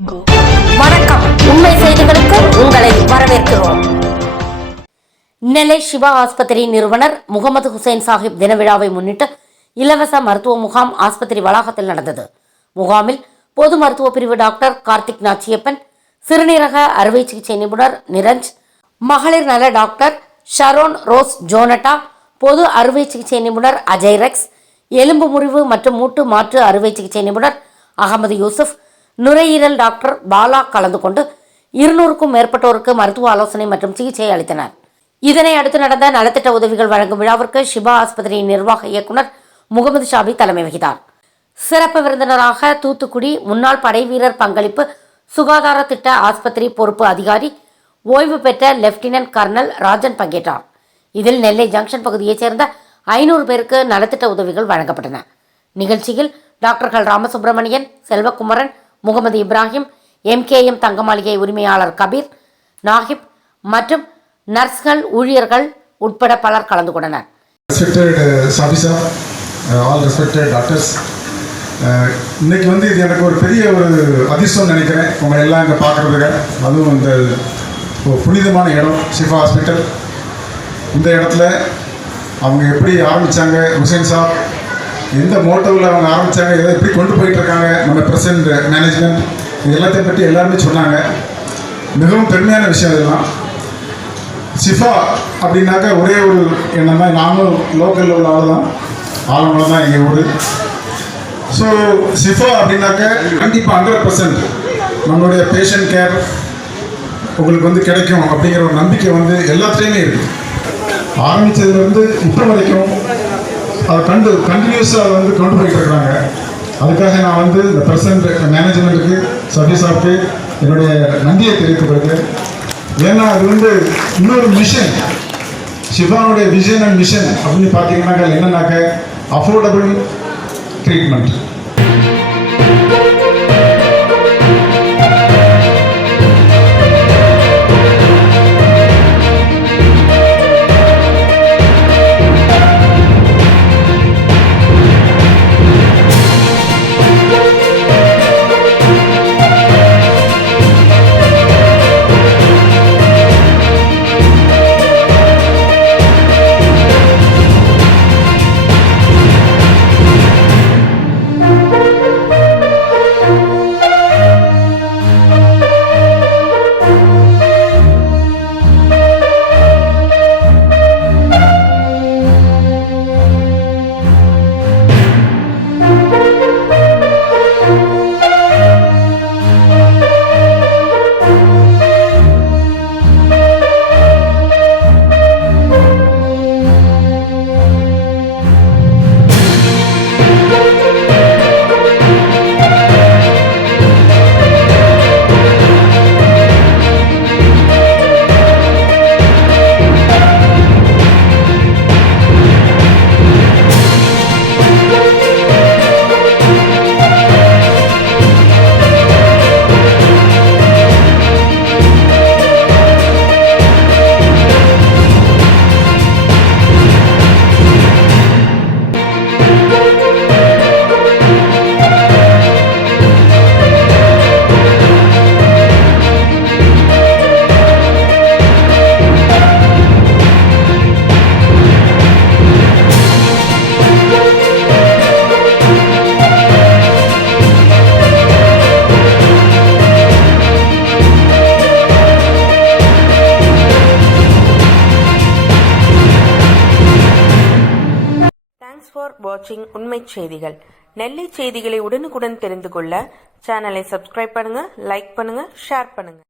வணக்கம். உண்மை செய்திகளுக்கு உங்களை வரவேற்கிறோம். நெல்லை சிவா ஆஸ்பத்திரி நிறுவனர் முகமது ஹுசைன் சாஹிப் தின விழாவை முன்னிட்டு இலவச மருத்துவ முகாம் ஆஸ்பத்திரி வளாகத்தில் நடந்தது. முகாமில் பொது மருத்துவ பிரிவு டாக்டர் கார்த்திக் நாச்சியப்பன், சிறுநீரக அறுவை சிகிச்சை நிபுணர் நிரஞ்ச், மகளிர் நல டாக்டர் ஷரோன் ரோஸ் ஜோனட்டா, பொது அறுவை சிகிச்சை நிபுணர் அஜய் ரெக்ஸ், எலும்பு முறிவு மற்றும் மூட்டு மாற்று அறுவை சிகிச்சை நிபுணர் அகமது யூசுப், நுரையீரல் டாக்டர் பாலா கலந்து கொண்டு 200க்கும் மேற்பட்டோருக்கு மருத்துவ ஆலோசனை மற்றும் சிகிச்சை அளித்தனர். இதனை அடுத்து நடந்த நலத்திட்ட உதவிகள் வழங்கும் விழாவிற்கு சிவா ஆஸ்பத்திரியின் நிர்வாக இயக்குநர் முகமது ஷாபி தலைமை வகித்தார். சிறப்பு விருந்தினராக தூத்துக்குடி முன்னாள் படை வீரர் பங்களிப்பு சுகாதார திட்ட ஆஸ்பத்திரி பொறுப்பு அதிகாரி ஓய்வு பெற்ற லெப்டினன்ட் கர்னல் ராஜன் பங்கேற்றார். இதில் நெல்லை ஜங்ஷன் பகுதியைச் சேர்ந்த 500 பேருக்கு நலத்திட்ட உதவிகள் வழங்கப்பட்டன. நிகழ்ச்சியில் டாக்டர்கள் ராமசுப்பிரமணியன், செல்வகுமரன், முகமது இப்ராஹிம், MKM தங்கமாளிகை உரிமையாளர் கபீர், நாகிப் மற்றும் நர்ஸ்கள், ஊழியர்கள் உட்பட பலர் கலந்து கொண்டனர். இன்னைக்கு இது எனக்கு ஒரு பெரிய ஒரு அதிர்ஷ்டம் நினைக்கிறேன். உங்களை எல்லாம் இங்கே பார்க்குறதுக்கு, அதுவும் இந்த புனிதமான இடம் ஷிஃபா ஹாஸ்பிட்டல். இந்த இடத்துல அவங்க எப்படி ஆரம்பித்தாங்க, ஹுசைன் சாப் எந்த மோட்டோவில் அவங்க ஆரம்பித்தாங்க, எதை எப்படி கொண்டு போயிட்டுருக்காங்க, நம்ம ப்ரெசன்ட் மேனேஜ்மெண்ட், இது எல்லாத்தையும் பற்றி எல்லாருமே சொன்னாங்க. மிகவும் பெருமையான விஷயம் இதெல்லாம். ஷிஃபா அப்படின்னாக்கா ஒரே ஒரு எண்ணம் தான். நானும் லோக்கலில் உள்ள ஆளுநர் தான் எங்கள் ஊர். ஸோ ஷிஃபா அப்படின்னாக்க கண்டிப்பாக 100% நம்மளுடைய பேஷண்ட் கேர் உங்களுக்கு கிடைக்கும் அப்படிங்கிற ஒரு நம்பிக்கை எல்லாத்துலேயுமே இருக்குது. ஆரம்பித்ததுலேருந்து இப்போ வரைக்கும் அதை கண்டினியூஸாக கொண்டு போயிட்டு இருக்கிறாங்க. அதுக்காக நான் இந்த ப்ரெசன்ட் மேனேஜ்மெண்ட்டுக்கு, சபி சாப்க்கு என்னுடைய நன்றியை தெரிவிக்கப்படுது. ஏன்னா அது இன்னொரு மிஷன், ஷிஃபானுடைய விஷன் அண்ட் மிஷன் அப்படின்னு பார்த்தீங்கன்னாக்கா என்னன்னாக்க அஃபோர்டபுள் ட்ரீட்மெண்ட். ஃபார் வாட்சிங் உண்மை செய்திகள். நெல்லை செய்திகளை உடனுக்குடன் தெரிந்து கொள்ள சேனலை சப்ஸ்கிரைப் பண்ணுங்க, லைக் பண்ணுங்க, ஷேர் பண்ணுங்க.